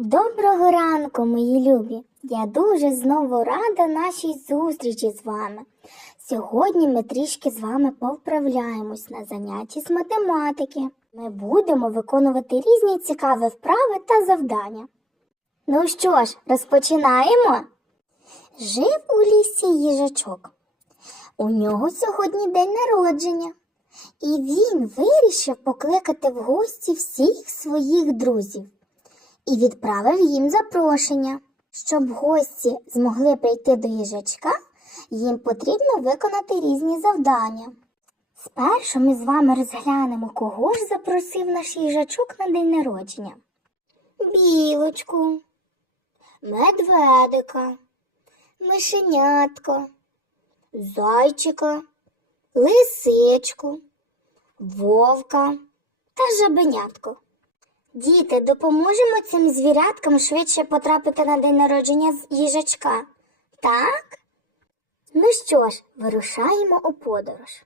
Доброго ранку, мої любі! Я дуже знову рада нашій зустрічі з вами. Сьогодні ми трішки з вами повправляємось на занятті з математики. Ми будемо виконувати різні цікаві вправи та завдання. Ну що ж, розпочинаємо. Жив у лісі їжачок. У нього сьогодні день народження, і він вирішив покликати в гості всіх своїх друзів і відправив їм запрошення. Щоб гості змогли прийти до їжачка, їм потрібно виконати різні завдання. Спершу ми з вами розглянемо, кого ж запросив наш їжачок на день народження. Білочку, медведика, мишенятко, зайчика, лисичку, вовка та жабенятко. Діти, допоможемо цим звіряткам швидше потрапити на день народження з їжачка. Так? Ну що ж, вирушаємо у подорож.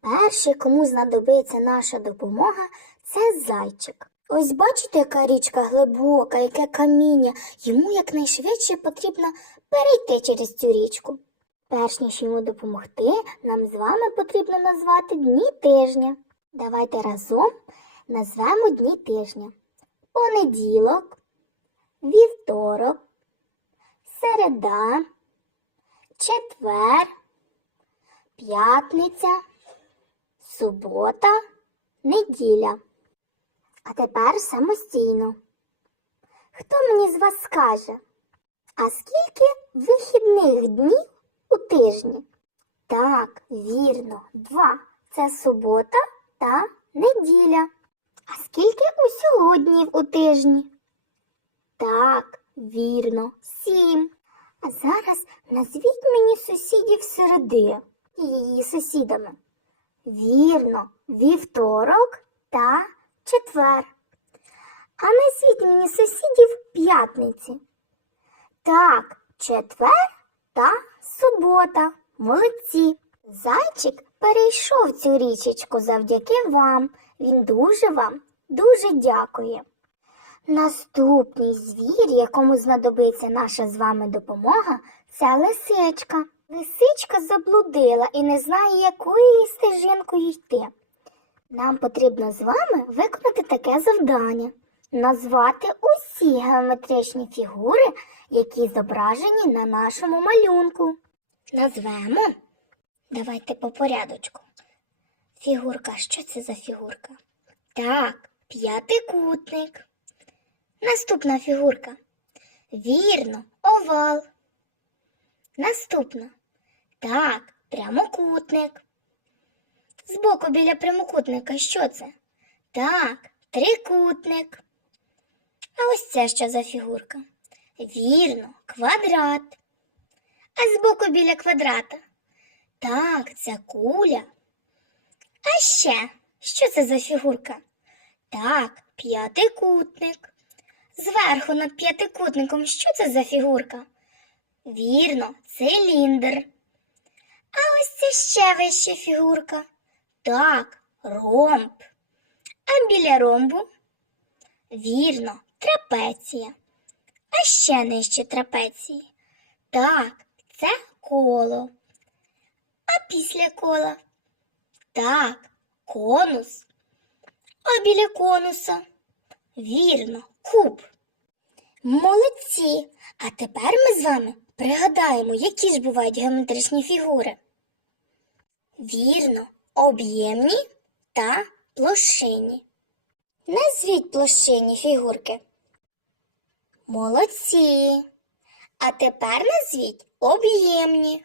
Перший, кому знадобиться наша допомога, це зайчик. Ось бачите, яка річка глибока, яке каміння. Йому якнайшвидше потрібно перейти через цю річку. Перш ніж йому допомогти, нам з вами потрібно назвати дні тижня. Давайте разом назвемо дні тижня. Понеділок, вівторок, середа, четвер, п'ятниця, субота, неділя. А тепер самостійно. Хто мені з вас скаже? А скільки вихідних днів у тижні? Так, вірно, два. Це субота та неділя. А скільки усього днів у тижні? Так, вірно, сім. А зараз назвіть мені сусідів середи і її сусідами. Вірно, вівторок та четвер. А назвіть мені сусідів п'ятниці. Так, четвер та субота. Молодці. Зайчик перейшов цю річечку завдяки вам. Він дуже вам дуже дякує. Наступний звір, якому знадобиться наша з вами допомога, це лисичка. Лисичка заблудила і не знає, якою стежинкою йти. Нам потрібно з вами виконати таке завдання назвати усі геометричні фігури, які зображені на нашому малюнку. Назвемо. Давайте по порядочку. Фігурка, що це за фігурка? Так, п'ятикутник. Наступна фігурка. Вірно, овал. Наступна. Так, прямокутник. Збоку біля прямокутника що це? Так, трикутник. А ось це що за фігурка? Вірно, квадрат. А збоку біля квадрата. Так, це куля. А ще, що це за фігурка? Так, п'ятикутник. Зверху над п'ятикутником що це за фігурка? Вірно, циліндр. А ось це ще вища фігурка. Так, ромб. А біля ромбу? Вірно, трапеція. А ще нижче трапеції. Так, це коло. Після кола? Так, конус. А біля конуса? Вірно, куб. Молодці! А тепер ми з вами пригадаємо, які ж бувають геометричні фігури. Вірно, об'ємні та площинні. Назвіть площинні фігурки. Молодці. А тепер назвіть об'ємні.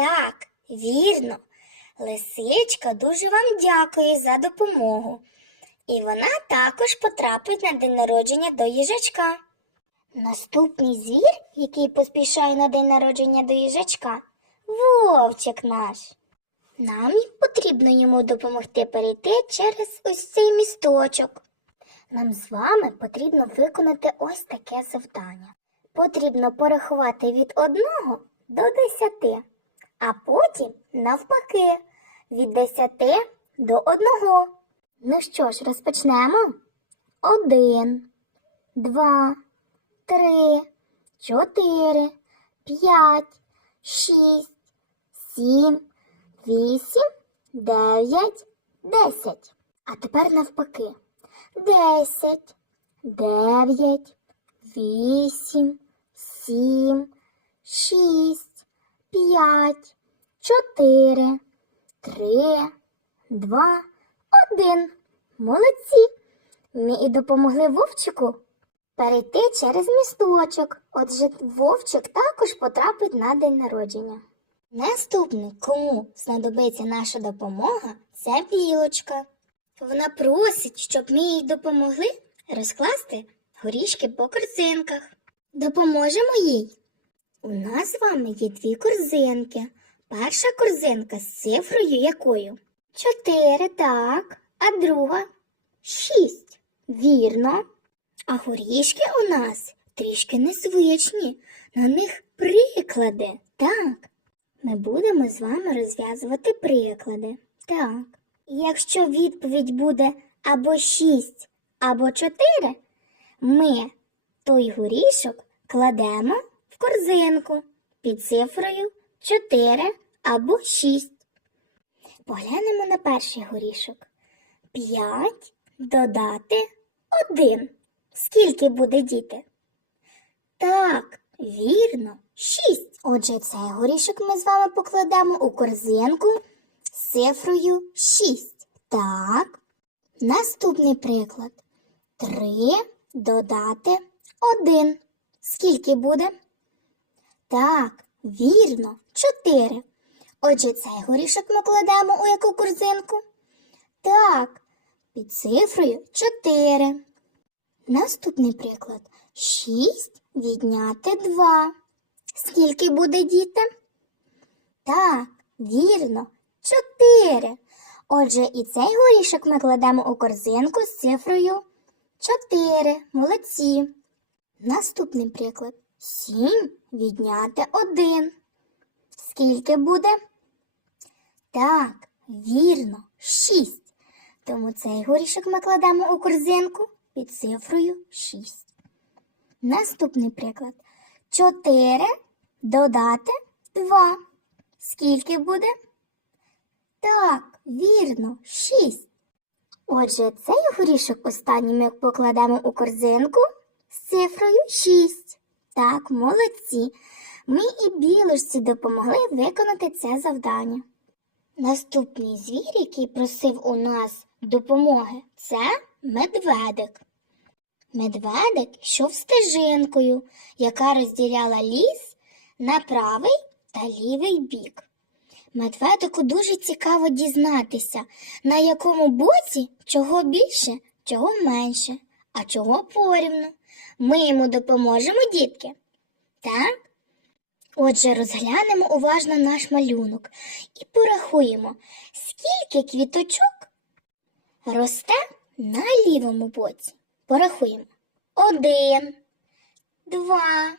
Так, вірно. Лисичка дуже вам дякує за допомогу. І вона також потрапить на день народження до їжачка. Наступний звір, який поспішає на день народження до їжачка, вовчик наш. Нам потрібно йому допомогти перейти через ось цей місточок. Нам з вами потрібно виконати ось таке завдання. Потрібно порахувати від 1 до 10, а потім навпаки від 10 до 1. Ну що ж, розпочнемо. Один, два, три, чотири, п'ять, шість, сім, вісім, дев'ять, десять. А тепер навпаки. Десять, дев'ять, вісім, сім, шість, п'ять, чотири, три, два, один. Молодці! Ми і допомогли Вовчику перейти через місточок. Отже, Вовчик також потрапить на день народження. Наступний, кому знадобиться наша допомога, це білочка. Вона просить, щоб ми їй допомогли розкласти горішки по корзинках. Допоможемо їй. У нас з вами є дві корзинки. Перша корзинка з цифрою якою? Чотири, так, а друга шість. Вірно. А горішки у нас трішки незвичні. На них приклади. Так. Ми будемо з вами розв'язувати приклади. Так. Якщо відповідь буде або 6, або 4, ми той горішок кладемо корзинку під цифрою 4 або 6. Поглянемо на перший горішок. 5 додати 1. Скільки буде діти? Так, вірно, 6. Отже, цей горішок ми з вами покладемо у корзинку з цифрою 6. Так. Наступний приклад. 3 додати 1. Скільки буде? Так, вірно, 4. Отже, цей горішок ми кладемо у яку корзинку? Так, під цифрою 4. Наступний приклад. 6 відняти 2. Скільки буде діти? Так, вірно, 4. Отже, і цей горішок ми кладемо у корзинку з цифрою 4. Молодці. Наступний приклад. 7 відняти 1. Скільки буде? Так, вірно, 6. Тому цей горішок ми кладемо у корзинку під цифрою 6. Наступний приклад. 4 додати 2. Скільки буде? Так, вірно, 6. Отже, цей горішок останній ми покладемо у корзинку з цифрою 6. Так, молодці. Ми і білочці допомогли виконати це завдання. Наступний звір, який просив у нас допомоги, це медведик. Медведик йшов стежинкою, яка розділяла ліс на правий та лівий бік. Медведику дуже цікаво дізнатися, на якому боці чого більше, чого менше, а чого порівну. Ми йому допоможемо, дітки. Так? Отже, розглянемо уважно наш малюнок і порахуємо, скільки квіточок росте на лівому боці. Порахуємо. Один, два,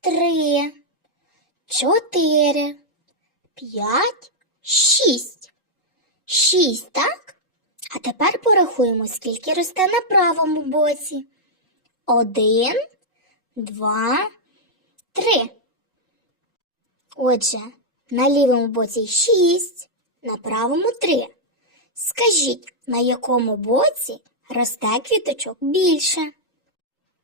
три, чотири, п'ять, шість. Шість, так? А тепер порахуємо, скільки росте на правому боці. Один, два, три. Отже, на лівому боці шість, на правому три. Скажіть, на якому боці росте квіточок більше?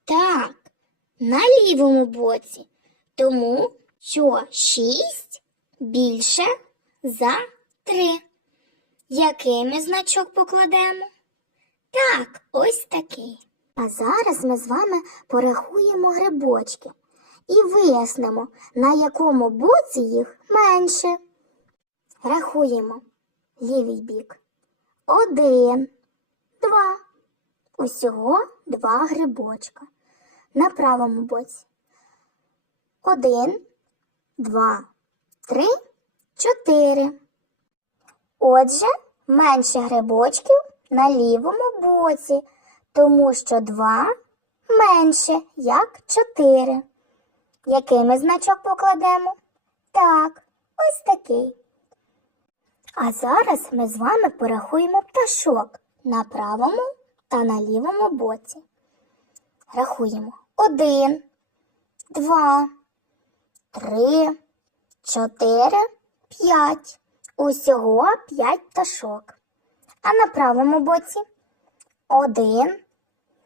Так, на лівому боці, тому що шість більше за три. Який ми значок покладемо? Так, ось такий. А зараз ми з вами порахуємо грибочки і вияснимо, на якому боці їх менше. Рахуємо лівий бік. Один, два. Усього два грибочка. На правому боці. Один, два, три, чотири. Отже, менше грибочків на лівому боці, тому що два менше, як чотири. Який ми значок покладемо? Так, ось такий. А зараз ми з вами порахуємо пташок на правому та на лівому боці. Рахуємо. Один, два, три, чотири, п'ять. Усього п'ять пташок. А на правому боці один,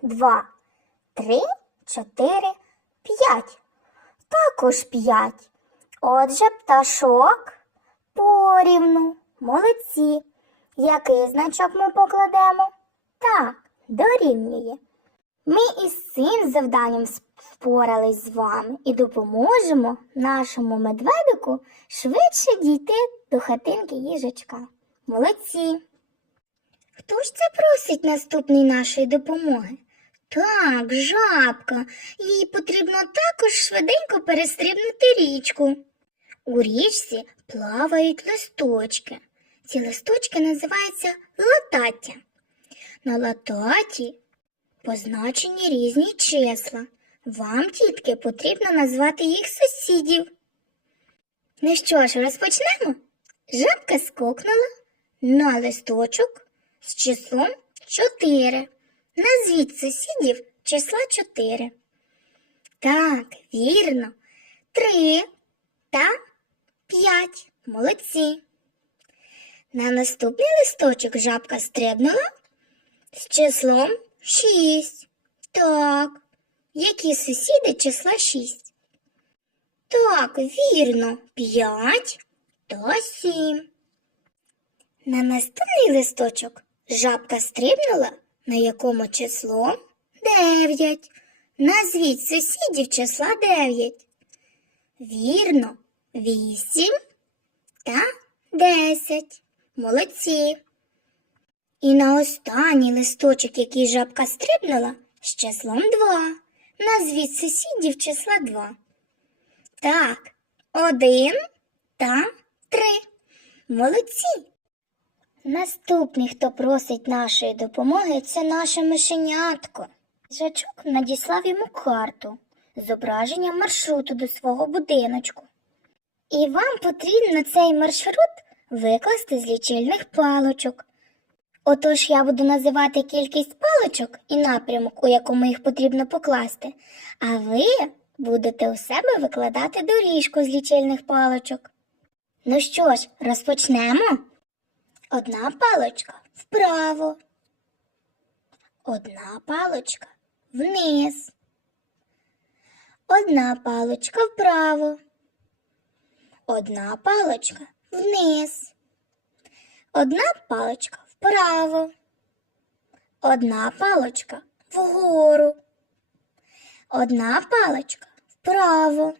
два, три, чотири, п'ять. Також п'ять. Отже, пташок порівну. Молодці. Який значок ми покладемо? Так, дорівнює. Ми із цим завданням впорались з вами і допоможемо нашому медведику швидше дійти до хатинки їжачка. Молодці! Хто ж це просить наступний нашої допомоги? Так, жабка. Їй потрібно також швиденько перестрибнути річку. У річці плавають листочки. Ці листочки називаються латаття. На лататі позначені різні числа. Вам, тітки, потрібно назвати їх сусідів. Ну що ж, розпочнемо? Жабка скокнула на листочок з числом 4. Назвіть сусідів числа 4. Так, вірно. 3 та 5. Молодці. На наступний листочок жабка стрибнула з числом 6. Так. Які сусіди числа 6? Так, вірно, 5 та 7. На наступний листочок жабка стрибнула, на якому число 9. Назвіть сусідів числа 9. Вірно, 8 та 10. Молодці. І на останній листочок, який жабка стрибнула, з числом 2. Назвіть сусідів числа 2. Так, 1 та 3. Молодці. Наступний, хто просить нашої допомоги, це наше мишенятко. Жачок надіслав йому карту з зображенням маршруту до свого будиночку. І вам потрібно цей маршрут викласти з лічильних палочок. Отож я буду називати кількість паличок і напрямок, у якому їх потрібно покласти, а ви будете у себе викладати доріжку з лічильних паличок. Ну що ж, розпочнемо. Одна паличка вправо, одна паличка вниз, одна паличка вправо, одна паличка вниз, одна паличка вправо, одна паличка вгору, одна паличка вправо,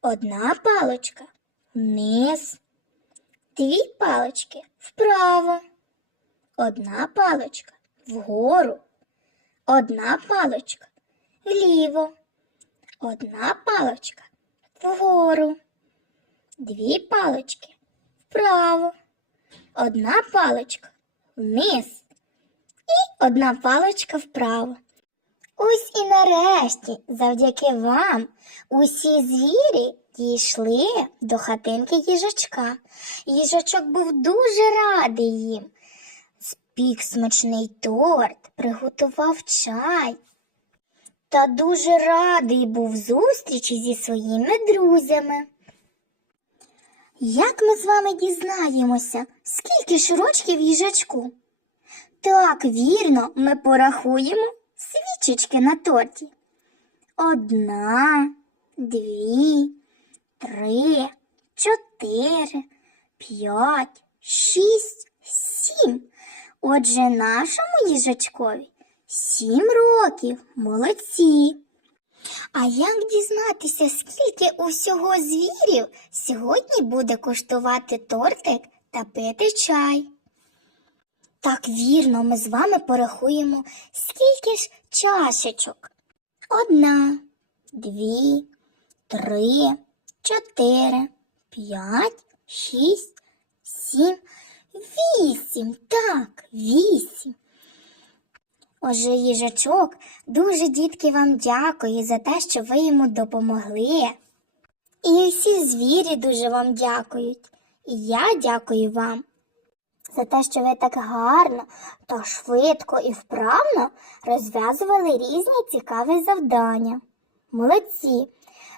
одна паличка вниз, дві палички вправо, одна паличка вгору, одна паличка вліво, одна паличка вгору, дві палички вправо, одна паличка вниз. І одна паличка вправо. Ось і нарешті, завдяки вам, усі звірі дійшли до хатинки їжачка. Їжачок був дуже радий їм. Спік смачний торт, приготував чай. Та дуже радий був зустрічі зі своїми друзями. Як ми з вами дізнаємося, скільки ж рочків їжачку? Так, вірно, ми порахуємо свічечки на торті. Одна, дві, три, чотири, п'ять, шість, сім. Отже, нашому їжачкові сім років. Молодці. А як дізнатися, скільки усього звірів сьогодні буде коштувати тортик та пити чай? Так вірно, ми з вами порахуємо, скільки ж чашечок. Одна, дві, три, чотири, п'ять, шість, сім, вісім. Так, вісім. Отже, їжачок, дуже дітки вам дякую за те, що ви йому допомогли. І всі звірі дуже вам дякують. І я дякую вам. за те, що ви так гарно та швидко і вправно розв'язували різні цікаві завдання. Молодці!